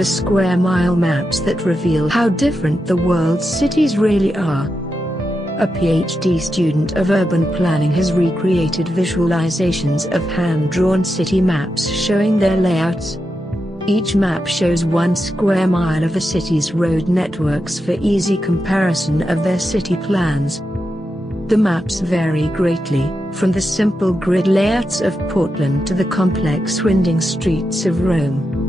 the square mile maps that reveal how different the world's cities really are. A PhD student of urban planning has recreated visualizations of hand-drawn city maps showing their layouts. Each map shows 1 square mile of a city's road networks for easy comparison of their city plans. The maps vary greatly, from the simple grid layouts of Portland to the complex winding streets of Rome.